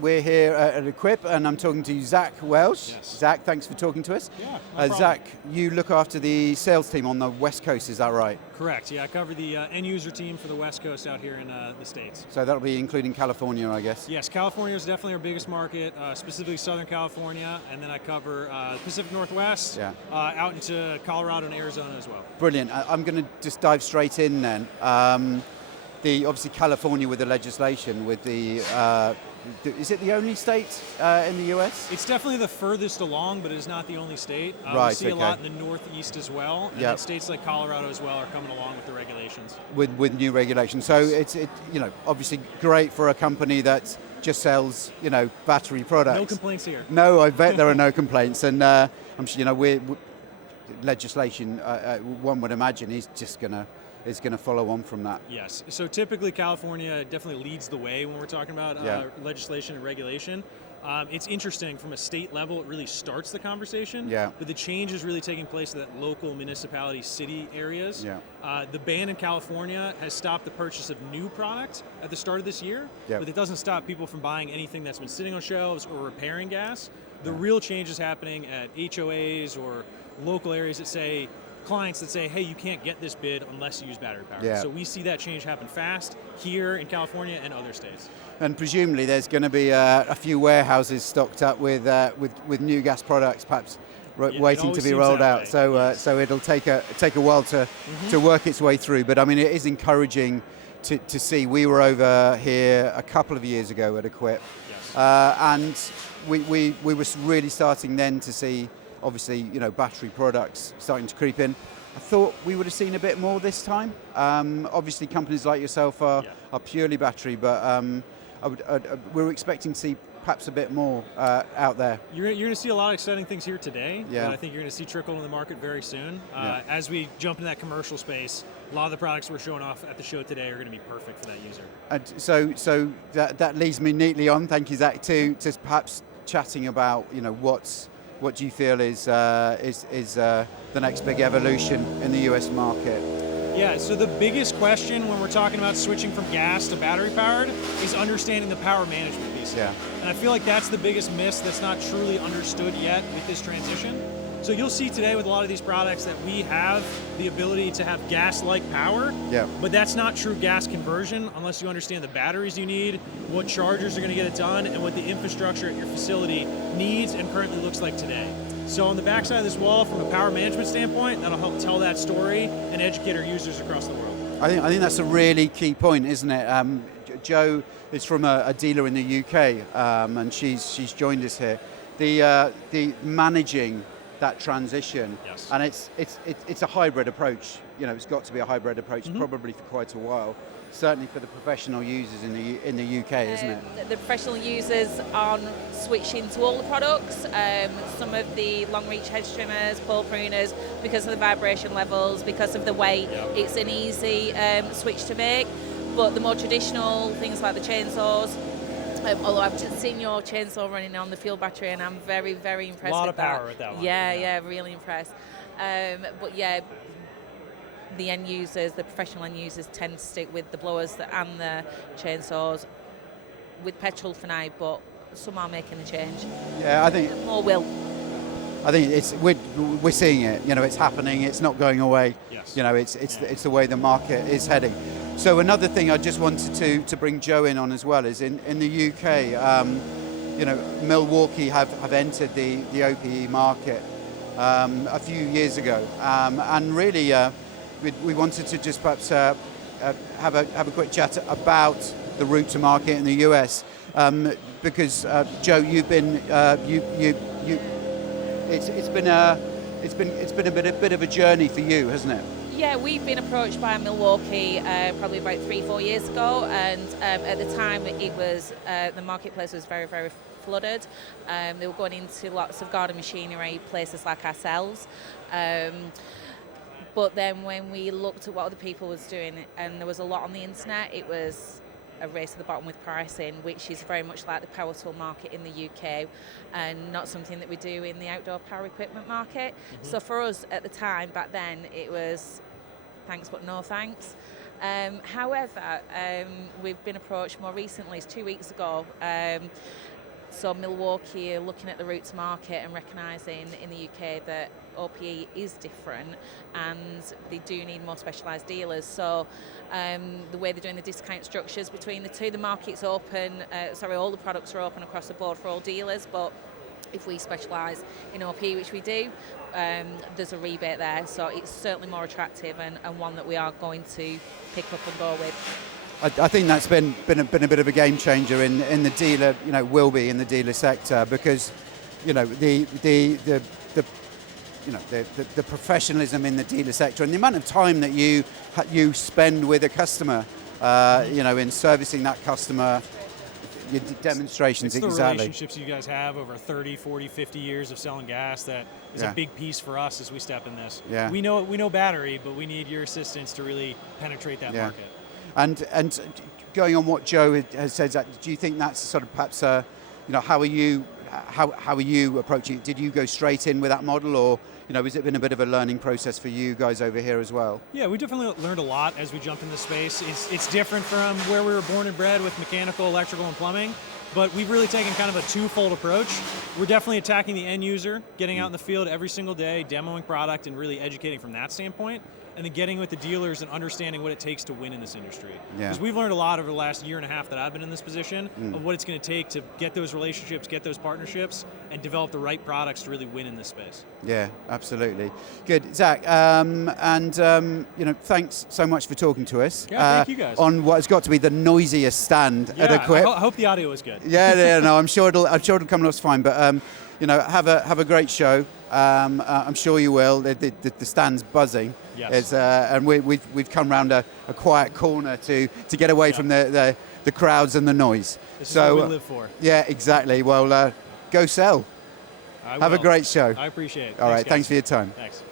We're here at Equip, and I'm talking to Zach Welsh. Yes. Zach, thanks for talking to us. Yeah, no problem. Zach, you look after the sales team on the West Coast, is that right? Correct, yeah, I cover the end user team for the West Coast out here in the States. So that'll be including California, I guess? Yes, California is definitely our biggest market, specifically Southern California, and then I cover Pacific Northwest, out into Colorado and Arizona as well. Brilliant. I'm going to just dive straight in then. Obviously California with the legislation, with the is it the only state in the US? It's definitely the furthest along, but it is not the only state. Right, we see a lot in the Northeast as well, and then states like Colorado as well are coming along with the regulations. With new regulations. So it's obviously great for a company that just sells battery products. No complaints here. No, I bet there are no complaints, and I'm sure we're legislation. One would imagine is going to follow on from that. Yes. So typically California definitely leads the way when we're talking about legislation and regulation. It's interesting from a state level, it really starts the conversation, but the change is really taking place at local municipality, city areas. The ban in California has stopped the purchase of new product at the start of this year, but it doesn't stop people from buying anything that's been sitting on shelves or repairing gas. The real change is happening at HOAs or local areas that say, clients that say, hey, you can't get this bid unless you use battery power. So we see that change happen fast here in California and other states. And presumably there's going to be a few warehouses stocked up with new gas products, perhaps waiting to be rolled out. So so it'll take a while to work its way through. But I mean, it is encouraging to see. We were over here a couple of years ago at Equip, and we were really starting then to see, obviously, battery products starting to creep in. I thought we would have seen a bit more this time. Obviously, companies like yourself are purely battery, but we were expecting to see perhaps a bit more out there. You're going to see a lot of exciting things here today that I think you're going to see trickle in the market very soon. As we jump into that commercial space, a lot of the products we're showing off at the show today are going to be perfect for that user. And so that leads me neatly on, thank you, Zach, to perhaps chatting about what do you feel is the next big evolution in the US market? Yeah, so the biggest question when we're talking about switching from gas to battery powered is understanding the power management piece. And I feel like that's the biggest miss that's not truly understood yet with this transition. So you'll see today with a lot of these products that we have the ability to have gas-like power, but that's not true gas conversion unless you understand the batteries you need, what chargers are going to get it done, and what the infrastructure at your facility needs and currently looks like today. So on the backside of this wall, from a power management standpoint, that'll help tell that story and educate our users across the world. I think that's a really key point, isn't it? Jo is from a dealer in the UK, and she's joined us here. The managing that transition, and it's a hybrid approach. It's got to be a hybrid approach, probably for quite a while. Certainly for the professional users in the UK, isn't it? The professional users aren't switching to all the products. Some of the long reach hedge trimmers, pole pruners, because of the vibration levels, because of the weight, it's an easy switch to make. But the more traditional things like the chainsaws, although I've just seen your chainsaw running on the fuel battery, and I'm very, very impressed. A lot with of power with that one. Yeah, really impressed. But the end users, the professional end users, tend to stick with the blowers and the chainsaws with petrol for now, but some are making the change. Yeah, I think more will. I think we're seeing it. It's happening. It's not going away. It's the way the market is heading. So another thing I just wanted to bring Jo in on as well is in the UK, Milwaukee have entered the OPE market a few years ago, and really we wanted to just perhaps have a quick chat about the route to market in the US, because Jo, you've been it's been a bit of a journey for you, hasn't it? Yeah, we've been approached by Milwaukee probably about 3-4 years ago, and at the time it was the marketplace was very, very flooded. They were going into lots of garden machinery, places like ourselves. But then when we looked at what other people was doing, and there was a lot on the internet, it was a race to the bottom with pricing, which is very much like the power tool market in the UK, and not something that we do in the outdoor power equipment market. So for us at the time, back then, it was thanks but no thanks. However, we've been approached more recently, it's 2 weeks ago. So Milwaukee are looking at the route to market and recognising in the UK that OPE is different and they do need more specialised dealers. So the way they're doing the discount structures between the two, the market's open, all the products are open across the board for all dealers, but if we specialise in OPE, which we do, there's a rebate there. So it's certainly more attractive and one that we are going to pick up and go with. I think that's been a bit of a game changer in the dealer, will be in the dealer sector, because, the professionalism in the dealer sector and the amount of time that you spend with a customer, in servicing that customer, your demonstrations. It's the exactly. relationships you guys have over 30, 40, 50 years of selling gas that is a big piece for us as we step in this. Yeah. We know battery, but we need your assistance to really penetrate that market. And going on what Jo has said, do you think that's sort of perhaps, how are you approaching it? Did you go straight in with that model, or has it been a bit of a learning process for you guys over here as well? Yeah, we definitely learned a lot as we jumped in this space. It's different from where we were born and bred with mechanical, electrical, and plumbing, but we've really taken kind of a twofold approach. We're definitely attacking the end user, getting out in the field every single day, demoing product, and really educating from that standpoint. And then getting with the dealers and understanding what it takes to win in this industry. Because we've learned a lot over the last year and a half that I've been in this position of what it's going to take to get those relationships, get those partnerships, and develop the right products to really win in this space. Yeah, absolutely. Good. Zach, thanks so much for talking to us. Yeah, thank you guys. On what has got to be the noisiest stand at Equip. I hope the audio is good. No, I'm sure it'll come across fine, but have a great show. I'm sure you will. The stand's buzzing. Yes. And we've come round a quiet corner to get away from the crowds and the noise. This is what we live for. Yeah, exactly. Well, go sell. Have a great show. I appreciate it. All right. Thanks for your time. Thanks.